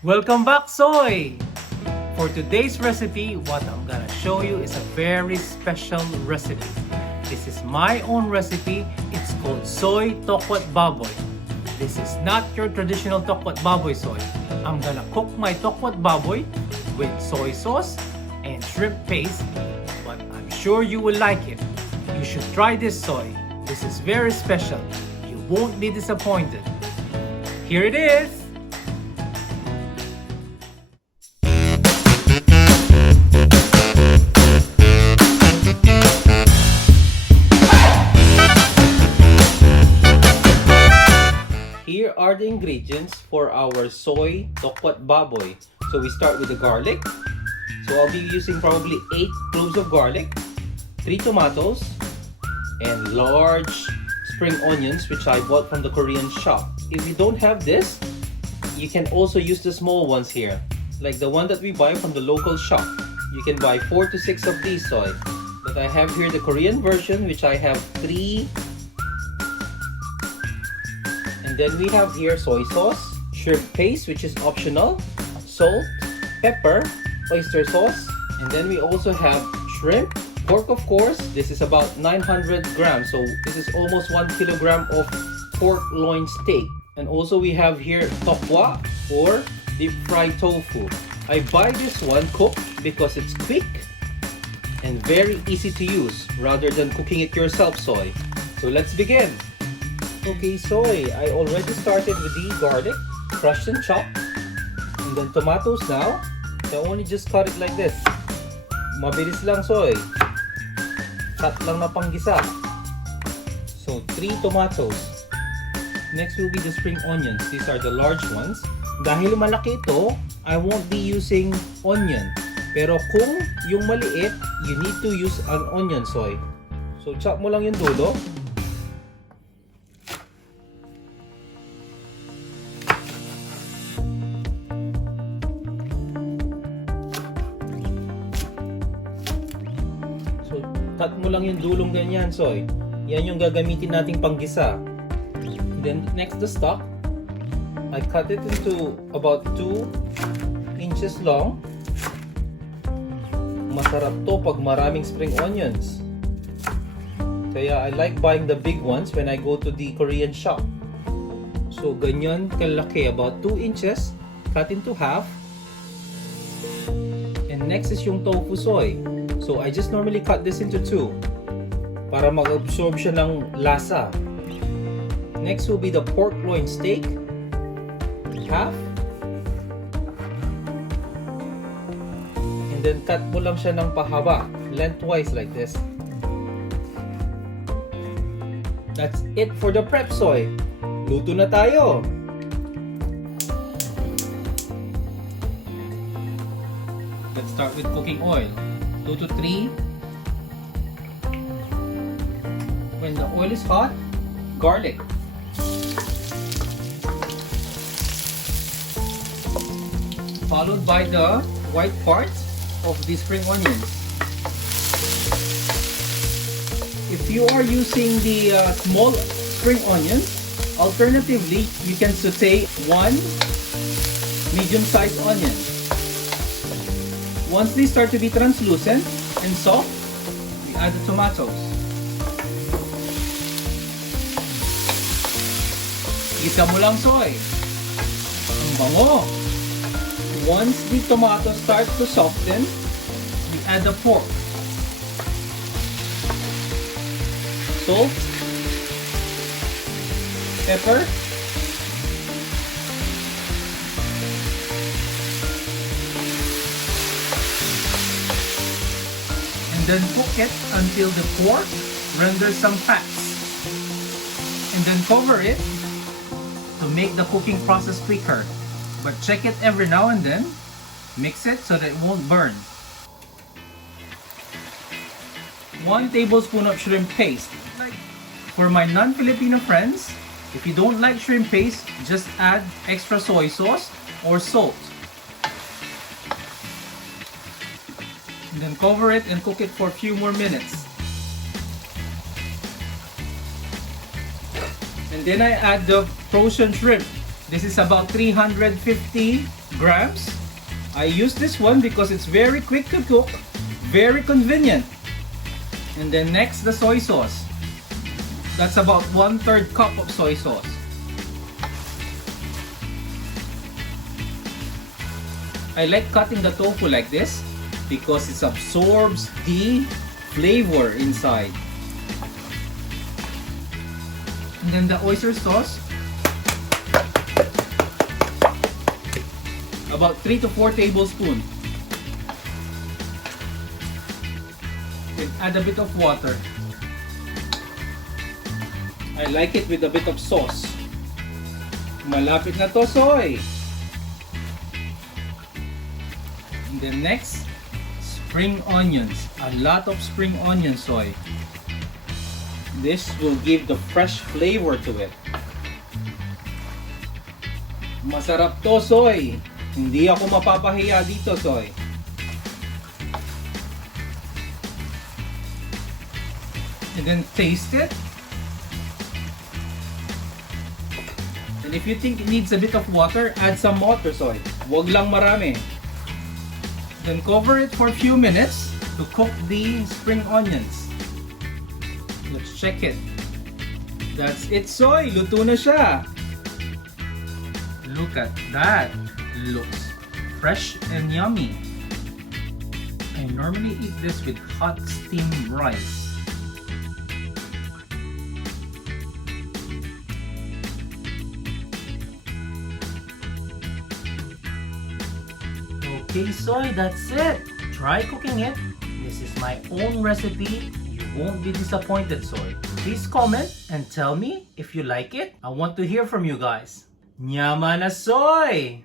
Welcome back, Soy! For today's recipe, what I'm gonna show you is a very special recipe. This is my own recipe. It's called Soy Tokwat Baboy. This is not your traditional Tokwat Baboy soy. I'm gonna cook my Tokwat Baboy with soy sauce and shrimp paste, but I'm sure you will like it. You should try this soy. This is very special. You won't be disappointed. Here it is! Here are the ingredients for our soy tokwat baboy. So we start with the garlic. So I'll be using probably 8 cloves of garlic, 3 tomatoes, and large spring onions which I bought from the Korean shop. If you don't have this, you can also use the small ones here, like the one that we buy from the local shop. You can buy 4 to 6 of these soy. But I have here the Korean version which I have 3. And then we have here soy sauce, shrimp paste which is optional, salt, pepper, oyster sauce, and then we also have shrimp, pork of course. This is about 900 grams, so this is almost 1 kilogram of pork loin steak. And also we have here tokwat or deep fried tofu. I buy this one cooked because it's quick and very easy to use rather than cooking it yourself, soy. So let's begin. Okay, soy, I already started with the garlic, crushed and chopped. And then tomatoes now. So I only just cut it like this. Mabilis lang, soy. Cut lang na panggisa. So 3 tomatoes. Next will be the spring onions. These are the large ones. Dahil malaki ito, I won't be using onion. Pero kung yung maliit, you need to use an onion, soy. So chop mo lang yung dulo. Cut mo lang yung dulong ganyan, soy. Yan yung gagamitin nating panggisa. Then next the stock. I cut it into about 2 inches long. Masarap to pag maraming spring onions. Kaya I like buying the big ones when I go to the Korean shop. So ganyan kalaki, about 2 inches. Cut into half. And next is yung tofu, soy. So I just normally cut this into 2 para mag-absorb siya ng lasa. Next will be the pork loin steak, half. And then cut mo lang siya ng pahaba, lengthwise like this. That's it for the prep, soy. Luto na tayo. Let's start with cooking oil. 2 to 3. When the oil is hot, garlic. Followed by the white part of the spring onions. If you are using the small spring onions, alternatively, you can saute 1 medium-sized onion. Once they start to be translucent and soft, we add the tomatoes. Isa mo lang, soy. Ang bango. Once the tomato starts to soften, we add the pork. Salt, pepper, then cook it until the pork renders some fats. And then cover it to make the cooking process quicker. But check it every now and then. Mix it so that it won't burn. 1 tablespoon of shrimp paste. For my non-Filipino friends, if you don't like shrimp paste, just add extra soy sauce or salt. And then cover it and cook it for a few more minutes. And then I add the frozen shrimp. This is about 350 grams. I use this one because it's very quick to cook, very convenient. And then next, the soy sauce. That's about 1/3 cup of soy sauce. I like cutting the tofu like this because it absorbs the flavor inside. And then the oyster sauce. About 3 to 4 tablespoons. Then add a bit of water. I like it with a bit of sauce. Malapit na to, soy. And then next, spring onions. A lot of spring onions, soy. This will give the fresh flavor to it. Masarap to, soy. Hindi ako mapapahiya dito, soy. And then taste it. And if you think it needs a bit of water, add some water, soy. Huwag lang marami. Then cover it for a few minutes to cook the spring onions. Let's check it. That's it, soy. Luto na siya. Look at that. Looks fresh and yummy. I normally eat this with hot steamed rice. Okay, soy, that's it. Try cooking it. This is my own recipe. You won't be disappointed, soy. Please comment and tell me if you like it. I want to hear from you guys. Nyama na soy!